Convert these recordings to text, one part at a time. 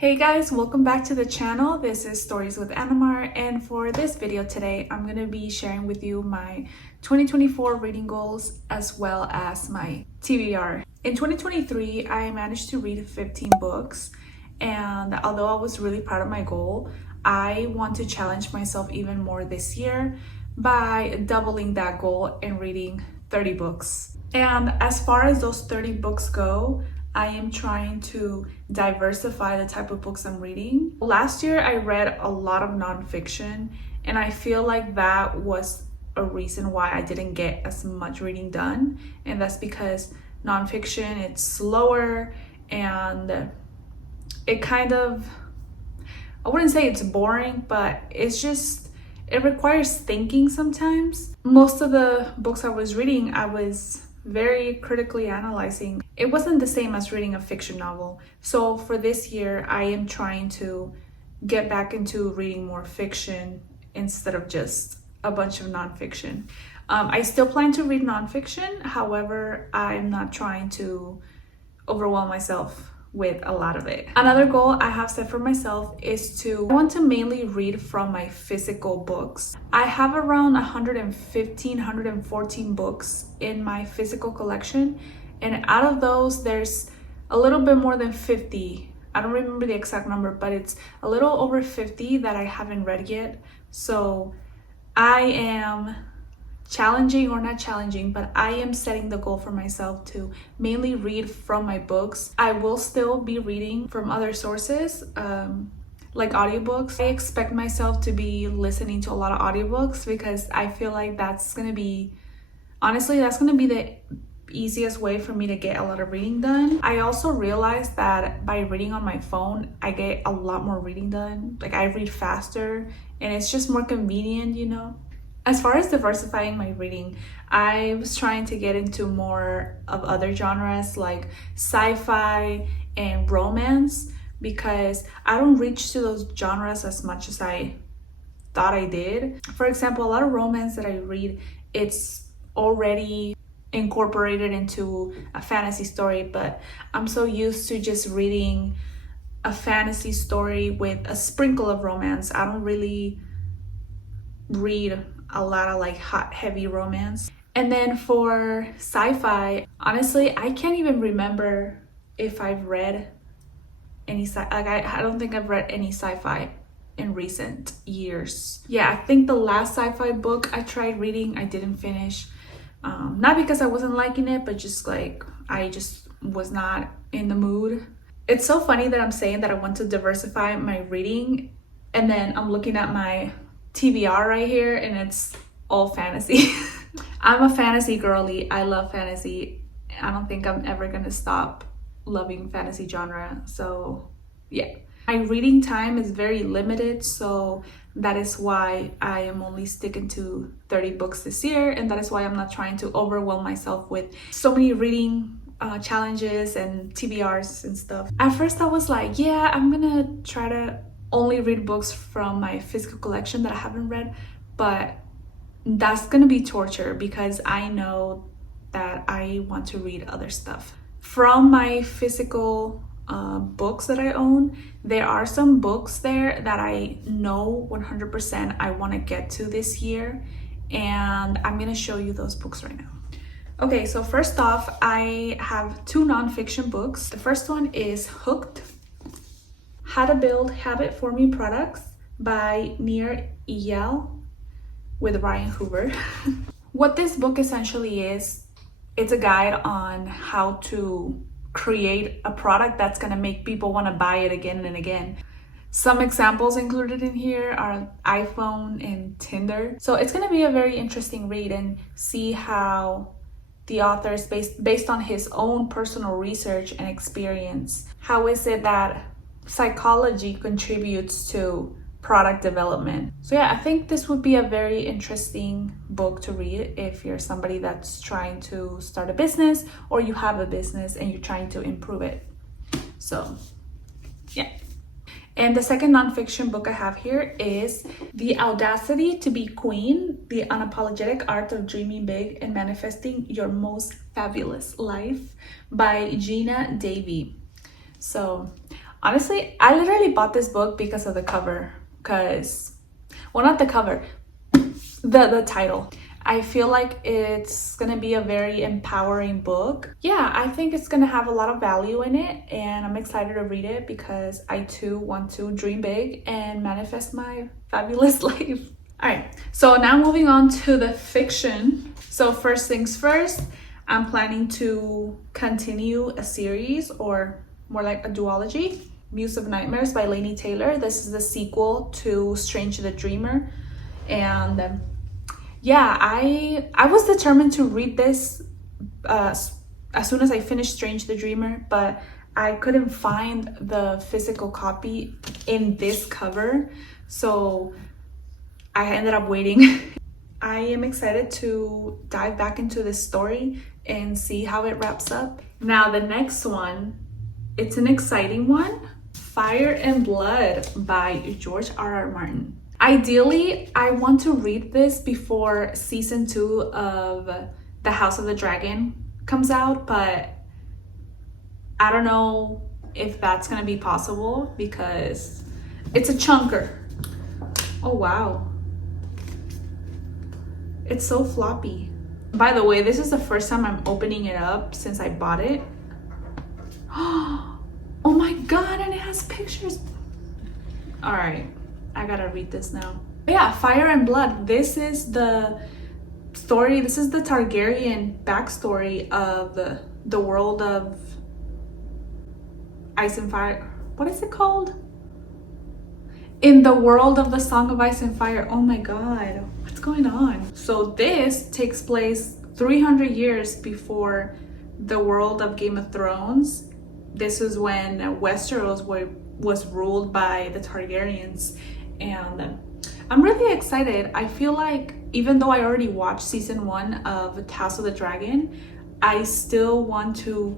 Hey guys, welcome back to the channel. This is Stories with Anamar, and for this video today, I'm going to be sharing with you my 2024 reading goals as well as my TBR. In 2023, I managed to read 15 books, and although I was really proud of my goal, I want to challenge myself even more this year by doubling that goal and reading 30 books. And as far as those 30 books go, I am trying to diversify the type of books I'm reading. Last year, I read a lot of nonfiction, and I feel like that was a reason why I didn't get as much reading done. And that's because nonfiction, it's slower and it kind of, I wouldn't say it's boring, but it requires thinking sometimes. Most of the books I was reading, I was very critically analyzing. It wasn't the same as reading a fiction novel. So for this year, I am trying to get back into reading more fiction instead of just a bunch of nonfiction. I still plan to read nonfiction. However, I'm not trying to overwhelm myself with a lot of it. Another goal I have set for myself is I want to mainly read from my physical books. I have around 115, 114 books in my physical collection, and out of those there's a little bit more than 50. I don't remember the exact number, but it's a little over 50 that I haven't read yet. So I am but I am setting the goal for myself to mainly read from my books. I will still be reading from other sources, like audiobooks. I expect myself to be listening to a lot of audiobooks because I feel like that's gonna be the easiest way for me to get a lot of reading done. I also realized that by reading on my phone, I get a lot more reading done. Like, I read faster and it's just more convenient, you know? As far as diversifying my reading, I was trying to get into more of other genres like sci-fi and romance because I don't reach to those genres as much as I thought I did. For example, a lot of romance that I read, it's already incorporated into a fantasy story, but I'm so used to just reading a fantasy story with a sprinkle of romance. I don't really read a lot of like hot, heavy romance. And then for sci-fi, honestly, I can't even remember if I've read any I don't think I've read any sci-fi in recent years. Yeah, I think the last sci-fi book I tried reading, I didn't finish. Not because I wasn't liking it, but just like I just was not in the mood. It's so funny that I'm saying that I want to diversify my reading, and then I'm looking at my TBR right here and it's all fantasy. I'm a fantasy girly. I love fantasy. I don't think I'm ever gonna stop loving fantasy genre. So yeah, my reading time is very limited, so that is why I am only sticking to 30 books this year, and that is why I'm not trying to overwhelm myself with so many reading challenges and TBRs and stuff. At first I was like, yeah, I'm gonna try to only read books from my physical collection that I haven't read, but that's gonna be torture because I know that I want to read other stuff. From my physical books that I own, there are some books there that I know 100% I want to get to this year, and I'm gonna show you those books right now. Okay, so first off, I have two nonfiction books. The first one is Hooked: How to Build Habit-Forming Products by Nir Eyal with Ryan Hoover. What this book essentially is, it's a guide on how to create a product that's gonna make people wanna buy it again and again. Some examples included in here are iPhone and Tinder. So it's gonna be a very interesting read and see how the author is based on his own personal research and experience. How is it that psychology contributes to product development? So yeah, I think this would be a very interesting book to read if you're somebody that's trying to start a business or you have a business and you're trying to improve it. So yeah. And the second nonfiction book I have here is The Audacity to Be Queen: The Unapologetic Art of Dreaming Big and Manifesting Your Most Fabulous Life by Gina Davey. So Honestly, I literally bought this book because of the cover. Because, well, not the cover, the title. I feel like it's gonna be a very empowering book. Yeah, I think it's gonna have a lot of value in it, and I'm excited to read it because I too want to dream big and manifest my fabulous life. All right, so now moving on to the fiction. So first things first, I'm planning to continue a series, or more like a duology, Muse of Nightmares by Laini Taylor. This is the sequel to Strange the Dreamer. And yeah, I was determined to read this as soon as I finished Strange the Dreamer, but I couldn't find the physical copy in this cover, so I ended up waiting. I am excited to dive back into this story and see how it wraps up. Now, the next one, it's an exciting one. Fire and Blood by George R.R. Martin. Ideally, I want to read this before season 2 of The House of the Dragon comes out, but I don't know if that's gonna be possible because it's a chunker. Oh wow. It's so floppy. By the way, this is the first time I'm opening it up since I bought it. Oh my god, and it has pictures. All right, I gotta read this now. But yeah, Fire and Blood. This is the story, this is the Targaryen backstory of the world of Ice and Fire. What is it called? In the world of the Song of Ice and Fire. Oh my god, what's going on? So this takes place 300 years before the world of Game of Thrones. This is when Westeros was ruled by the Targaryens, and I'm really excited. I feel like even though I already watched season 1 of House of the Dragon, I still want to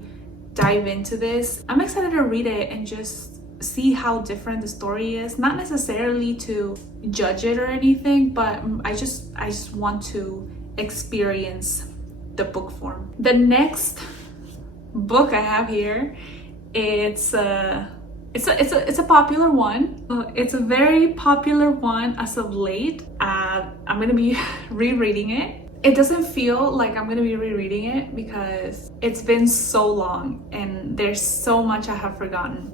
dive into this. I'm excited to read it and just see how different the story is. Not necessarily to judge it or anything, but I just want to experience the book form. The next book I have here, it's a popular one. It's a very popular one as of late. I'm gonna be rereading it. It doesn't feel like I'm gonna be rereading it because it's been so long and there's so much I have forgotten.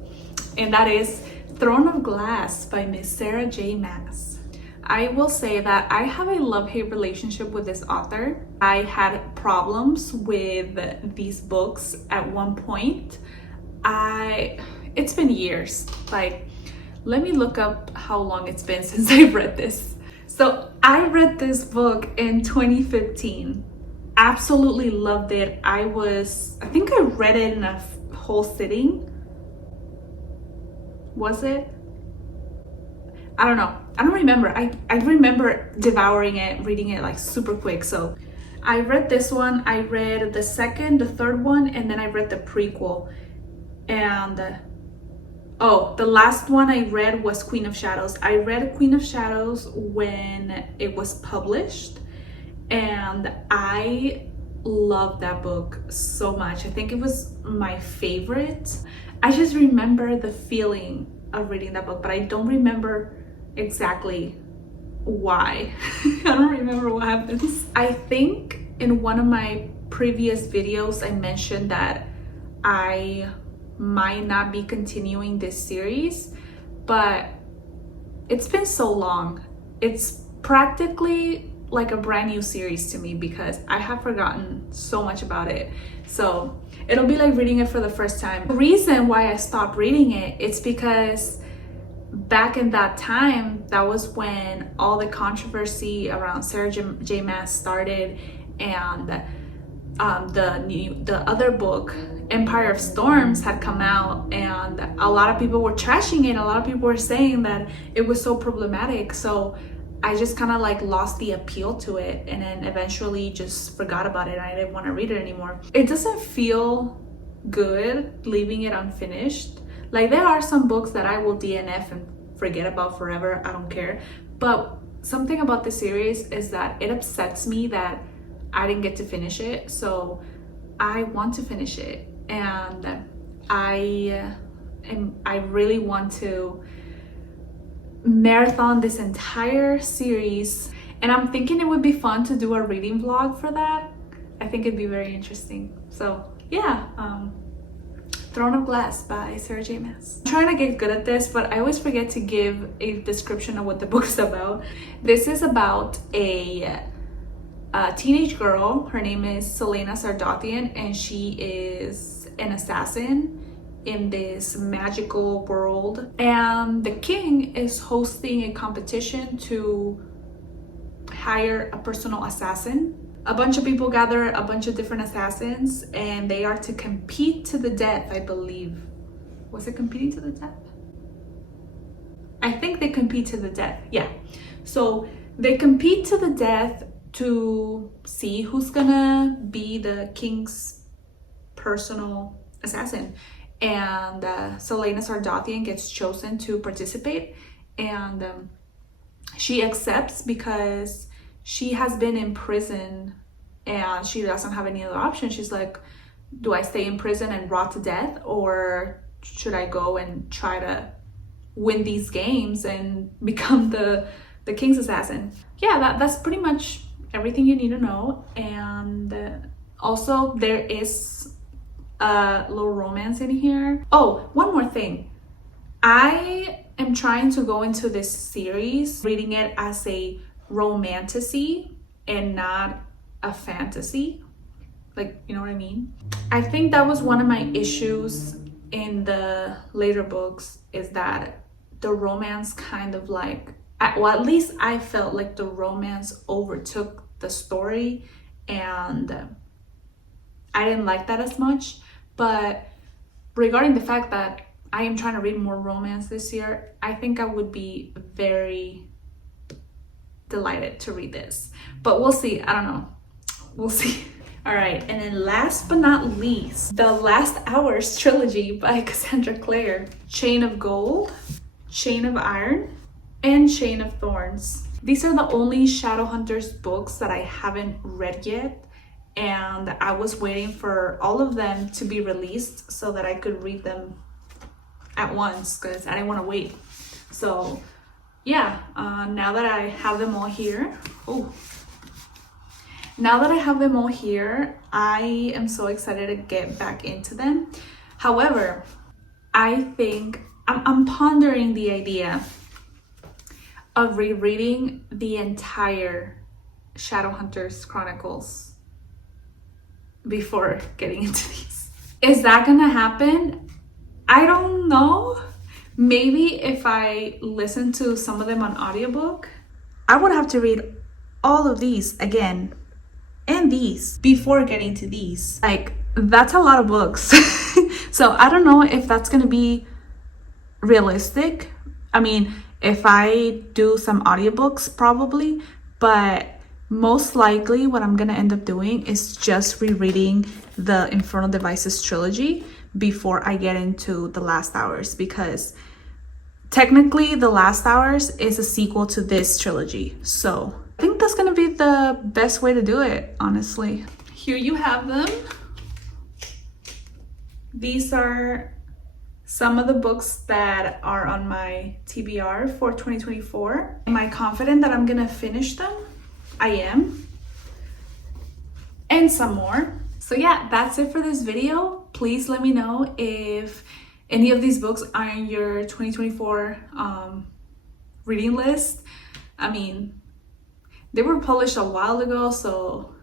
And that is Throne of Glass by Miss Sarah J. Maas. I will say that I have a love-hate relationship with this author. I had problems with these books at one point. It's been years. Like, let me look up how long it's been since I've read this. So I read this book in 2015. Absolutely loved it. I think I read it in a whole sitting. Was it? I don't know. I don't remember. I remember devouring it, reading it like super quick. So I read this one, I read the second, the third one, and then I read the prequel. And the last one I read was Queen of Shadows. I read Queen of Shadows when it was published, and I loved that book so much. I think it was my favorite. I just remember the feeling of reading that book, but I don't remember exactly why. I don't remember what happens. I think in one of my previous videos I mentioned that I might not be continuing this series, but it's been so long. It's practically like a brand new series to me because I have forgotten so much about it. So it'll be like reading it for the first time. The reason why I stopped reading it, it's because back in that time, that was when all the controversy around Sarah J. Maas started, and the other book, Empire of Storms, had come out, and a lot of people were trashing it. A lot of people were saying that it was so problematic. So I just kind of like lost the appeal to it, and then eventually just forgot about it. I didn't want to read it anymore. It doesn't feel good leaving it unfinished. Like, there are some books that I will DNF and forget about forever. I don't care. But something about the series is that it upsets me that I didn't get to finish it. So I want to finish it, and I and I really want to marathon this entire series, and I'm thinking it would be fun to do a reading vlog for that. I think it'd be very interesting. So yeah, Throne of Glass by Sarah J Maas. I'm trying to get good at this, but I always forget to give a description of what the book is about. This is about a teenage girl. Her name is Celaena Sardothien, and she is an assassin in this magical world, and the king is hosting a competition to hire a personal assassin. A bunch of people gather, a bunch of different assassins, and they are to compete to the death, I believe. Was it competing to the death? I think they compete to the death, yeah. So they compete to the death to see who's gonna be the king's personal assassin. And Celaena Sardothien gets chosen to participate, and she accepts because she has been in prison and she doesn't have any other option. She's like, do I stay in prison and rot to death, or should I go and try to win these games and become the king's assassin? Yeah, that's pretty much everything you need to know. And also there is a little romance in here. Oh, one more thing. I am trying to go into this series reading it as a romantasy and not a fantasy. Like, you know what I mean? I think that was one of my issues in the later books, is that the romance kind of like, well, at least I felt like the romance overtook the story, and I didn't like that as much. But regarding the fact that I am trying to read more romance this year, I think I would be very delighted to read this. But we'll see. I don't know. We'll see. All right, and then last but not least, The Last Hours trilogy by Cassandra Clare. Chain of Gold, Chain of Iron, and Chain of Thorns. These are the only Shadowhunters books that I haven't read yet, and I was waiting for all of them to be released so that I could read them at once, because I didn't want to wait. So yeah, now that I have them all here, I am so excited to get back into them. However, I think I'm pondering the idea of rereading the entire Shadowhunters Chronicles before getting into these. Is that gonna happen? I don't know. Maybe if I listen to some of them on audiobook, I would have to read all of these again and these before getting to these. Like, that's a lot of books. So I don't know if that's gonna be realistic. I mean, if I do some audiobooks, probably, but most likely what I'm gonna end up doing is just rereading the Infernal Devices trilogy before I get into The Last Hours, because technically The Last Hours is a sequel to this trilogy. So I think that's gonna be the best way to do it, honestly. Here you have them. These are some of the books that are on my TBR for 2024. Am I confident that I'm gonna finish them? I am. And some more. So yeah, that's it for this video. Please let me know if any of these books are in your 2024 reading list. I mean, they were published a while ago, so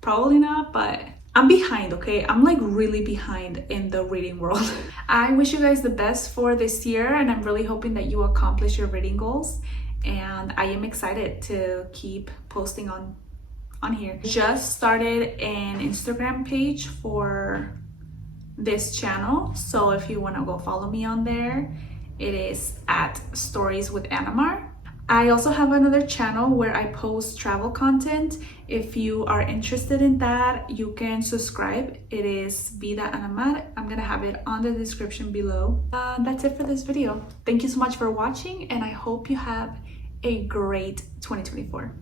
probably not, but I'm behind, okay? I'm like really behind in the reading world. I wish you guys the best for this year, and I'm really hoping that you accomplish your reading goals. And I am excited to keep posting on here. Just started an Instagram page for this channel, so if you want to go follow me on there, it is at Stories with Anamar. I also have another channel where I post travel content. If you are interested in that, you can subscribe. It is Vida Anamar. I'm gonna have it on the description below. That's it for this video. Thank you so much for watching, and I hope you have a great 2024.